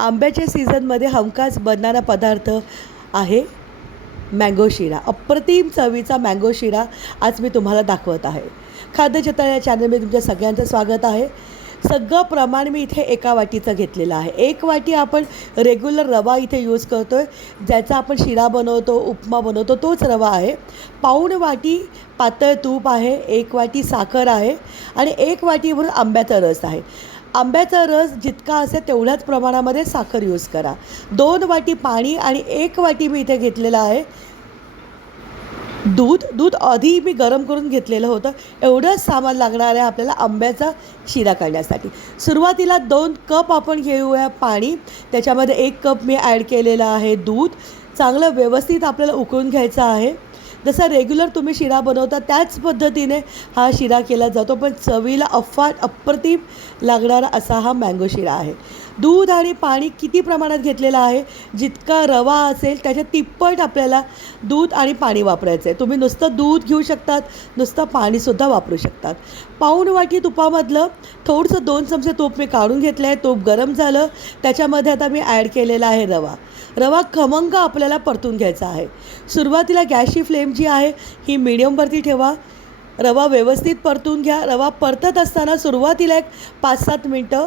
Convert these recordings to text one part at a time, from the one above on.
आंब्याच्या सीझनमध्ये हमखास बनणारा पदार्थ आहे मँगो शिरा. अप्रतिम चवीचा मँगो शिरा आज मी तुम्हाला दाखवत आहे. खाद्यचित्र या चॅनलमध्ये तुमच्या सगळ्यांचं स्वागत आहे. सगळं प्रमाण मी इथे एका वाटीचं घेतलेलं आहे. एक वाटी आपण रेग्युलर रवा इथे यूज करतो आहे ज्याचा आपण शिरा बनवतो उपमा बनवतो तोच रवा आहे. पाऊण वाटी पातळ तूप आहे एक वाटी साखर आहे आणि एक वाटीभर आंब्याचा रस आहे. आंब्याचा रस जितका असेल तेवढ्याच प्रमाणामध्ये साखर यूज करा. दोन वाटी पाणी आणि एक वाटी मी इथे घेतलेलं आहे. दूध दूध आधी मी गरम करून घेतलेलं होतं. एवढंच सामान लागणार आहे आपल्याला आंब्याचा शिरा करण्यासाठी. सुरुवातीला दोन कप आपण घेऊया पाणी. त्याच्यामध्ये एक कप मी ॲड केलेलं आहे दूध. चांगलं व्यवस्थित आपल्याला उकळून घ्यायचं आहे. जसा रेग्युलर तुम्ही शिरा बनवता त्याच पद्धतीने हा शिरा केला जातो. पण चवीला अफाट अप्रतिम लागणारा असा हा मँगो शिरा आहे. दूध आणि पाणी किती प्रमाणात घेतलेलं आहे? जितका रवा असेल त्याच्या तिप्पट आपल्याला दूध आणि पाणी वापरायचं आहे तुम्ही नुसतं दूध घेऊ शकतात नुसतं पाणीसुद्धा वापरू शकतात. पाऊण वाटी तुपामधलं थोडंसं दोन चमचे तूप मी काढून घेतलं आहे तूप गरम झालं. त्याच्यामध्ये आता मी ॲड केलेला आहे रवा. रवा खमंग आपल्याला परतून घ्यायचा आहे. सुरुवातीला गॅसची फ्लेम जी आहे ही मिडियमवरती ठेवा. रवा व्यवस्थित परतून घ्या. रवा परतत असताना सुरुवातीला एक पाच सात मिनटं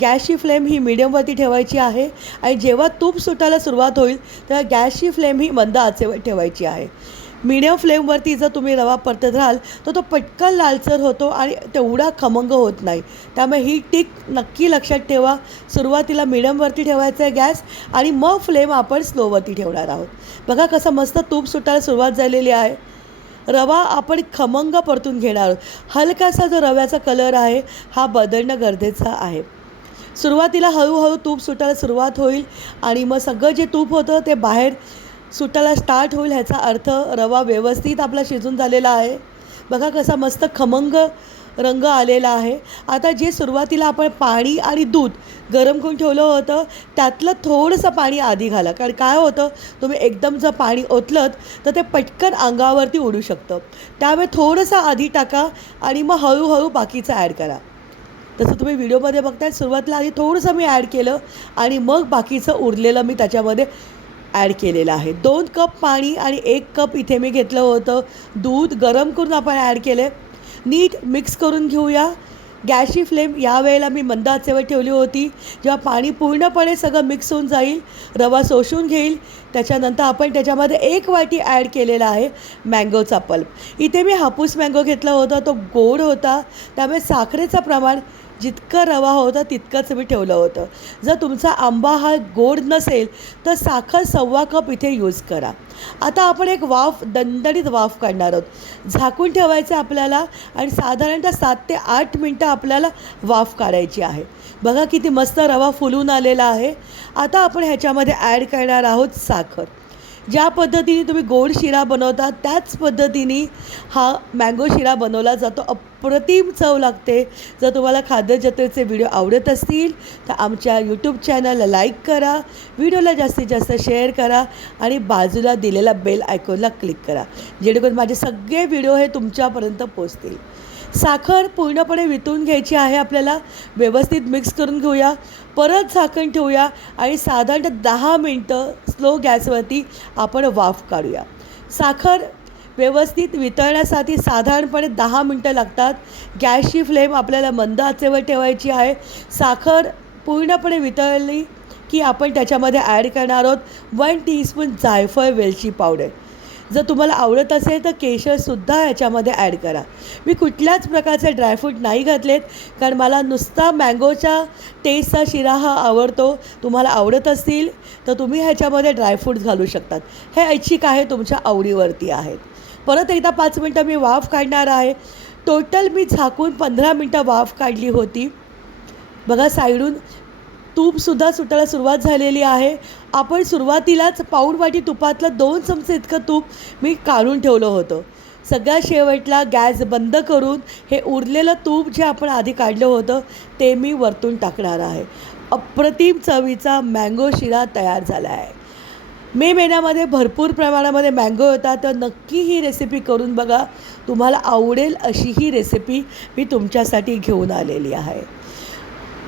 गॅसची फ्लेम ही मिडियमवरती ठेवायची आहे आणि जेव्हा तूप सुटायला सुरुवात होईल तेव्हा गॅसची फ्लेम ही मंद आचेवर ठेवायची आहे. मीडियम फ्लेमवरती जर तुम्ही रवा परतत राहाल तर तो पटकन लालसर होतो आणि तेवढा खमंग होत नाही. त्यामुळे ही टीक नक्की लक्षात ठेवा. सुरुवातीला मिडियमवरती ठेवायचा आहे गॅस आणि मग फ्लेम आपण स्लोवरती ठेवणार आहोत. बघा कसं मस्त तूप सुटायला सुरुवात झालेली आहे. रवा आपण खमंग परतून घेणार आहोत. हलकासा जो रव्याचा कलर आहे हा बदलणं गरजेचं आहे. सुरुवातीला हळूहळू तूप सुटायला सुरुवात होईल आणि मग सगळं जे तूप होतं ते बाहेर सुटायला स्टार्ट होईल ह्याचा अर्थ रवा व्यवस्थित आपला शिजून झालेला आहे. बघा कसा मस्त खमंग रंग आलेला आहे. आता जे सुरुवातीला आपण पाणी आणि दूध गरम करून ठेवलं होतं त्यातलं थोडंसं पाणी आधी घाला. कारण काय होतं तुम्ही एकदम जर पाणी ओतलत तर ते पटकन अंगावरती उडू शकतं. त्यामुळे थोडंसं आधी टाका आणि मग हळूहळू बाकीचं ॲड करा. तसं तुम्ही व्हिडिओमध्ये बघताय सुरुवातीला आधी थोडंसं मी ॲड केलं आणि मग बाकीचं उरलेलं मी त्याच्यामध्ये ॲड केलेलं आहे. दोन कप पाणी आणि एक कप इथे मी घेतलं होतं. दूध गरम करून आपण ॲड केले नीट मिक्स करून घेऊया. गॅसची फ्लेम यावेळेला मी मंद आचेवर ठेवली होती. जेव्हा पाणी पूर्णपणे सगळं मिक्स होऊन जाईल रवा शोषून घेईल. त्याच्यानंतर आपण त्याच्यामध्ये एक वाटी ॲड केलेला आहे मँगोचा पल्प इथे मी हापूस मँगो घेतला होता तो गोड होता. त्यामुळे साखरेचं प्रमाण जितकं रवा होता तितकंच मी ठेवलं होतं. जर तुमचा आंबा हा गोड नसेल तर साखर सव्वा कप इथे यूज करा. आता आपण एक वाफ दणदणीत वाफ काढणार आहोत. झाकून ठेवायचं आपल्याला आणि साधारणतः सात ते आठ मिनटं आपल्याला वाफ काढायची आहे. बघा किती मस्त रवा फुलून आलेला आहे. आता आपण ह्याच्यामध्ये ॲड करणार आहोत साखर. ज्या पद्धतीने तुम्ही गोड शिरा बनवता त्याच पद्धतीने हा मँगो शिरा बनवला जातो. अप्रतिम चव लागते. जर तुम्हाला खाद्य जत्रेचे व्हिडिओ आवडत असतील तर आमच्या यूट्यूब चॅनलला लाईक करा व्हिडिओला जास्तीत जास्त शेअर करा आणि बाजूला दिलेला बेल आयकॉनला क्लिक करा. जेणेकरून माझे सगळे व्हिडिओ हे तुमच्यापर्यंत पोचतील साखर पूर्णपणे वितळून घ्यायची आहे आपल्याला. व्यवस्थित मिक्स करून घेऊया. परत झाकण ठेवूया आणि साधारण दहा मिनटं स्लो गॅसवरती आपण वाफ काढूया. साखर व्यवस्थित वितळण्यासाठी साधारणपणे दहा मिनटं लागतात. गॅसची फ्लेम आपल्याला मंद आचेवर ठेवायची आहे. साखर पूर्णपणे वितळली की आपण त्याच्यामध्ये ॲड करणार आहोत वन टीस्पून जायफळ वेलची पावडर जर तुम्हाला आवडत असेल तर केशरसुद्धा याच्यामध्ये ॲड करा. मी कुठल्याच प्रकारचे ड्रायफ्रूट नाही घातलेत कारण मला नुसता मँगोच्या टेस्टचा शिरा हा आवडतो. तुम्हाला आवडत असतील तर तुम्ही ह्याच्यामध्ये ड्रायफ्रूट्स घालू शकतात. हे ऐच्छिक आहे तुमच्या आवडीवरती आहेत. परत एकदा पाच मिनटं मी वाफ काढणार आहे. टोटल मी झाकून पंधरा मिनटं वाफ काढली होती. बघा साईडून तूपसुद्धा सुटायला सुरुवात झालेली आहे. आपण सुरुवातीलाच पाऊण वाटी तुपातलं दोन चमचे इतकं तूप मी काढून ठेवलं होतं. सगळ्या शेवटला गॅस बंद करून हे उरलेलं तूप जे आपण आधी काढलं होतं ते मी वरतून टाकणार आहे. अप्रतिम चवीचा मँगो शिरा तयार झाला आहे. मे महिन्यामध्ये भरपूर प्रमाणामध्ये मँगो होता तर नक्की ही रेसिपी करून बघा. तुम्हाला आवडेल अशी ही रेसिपी मी तुमच्यासाठी घेऊन आलेली आहे.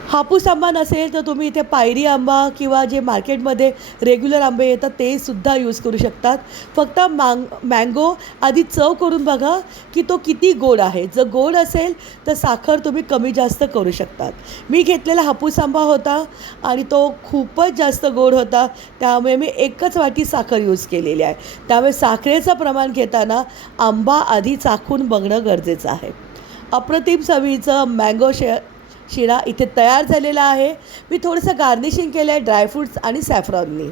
हापूस आंबा नसेल तर तुम्ही इथे पायरी आंबा किंवा जे मार्केटमध्ये रेग्युलर आंबे येतात ते सुद्धा यूज करू शकतात. फक्त मांग मँगो आधी चव करून बघा की तो किती गोड आहे. जर गोड असेल तर साखर तुम्ही कमी जास्त करू शकतात. मी घेतलेला हापूस आंबा होता आणि तो खूपच जास्त गोड होता. त्यामुळे मी एकच वाटी साखर यूज केलेली आहे. त्यामुळे साखरेचं प्रमाण घेताना आंबा आधी चाखून बघणं गरजेचं आहे. अप्रतिम चवीचं मँगो शे शिरा इथे तयार झालेला आहे. मी थोडंसं गार्निशिंग केलं आहे ड्रायफ्रूट्स आणि सॅफ्रॉननी.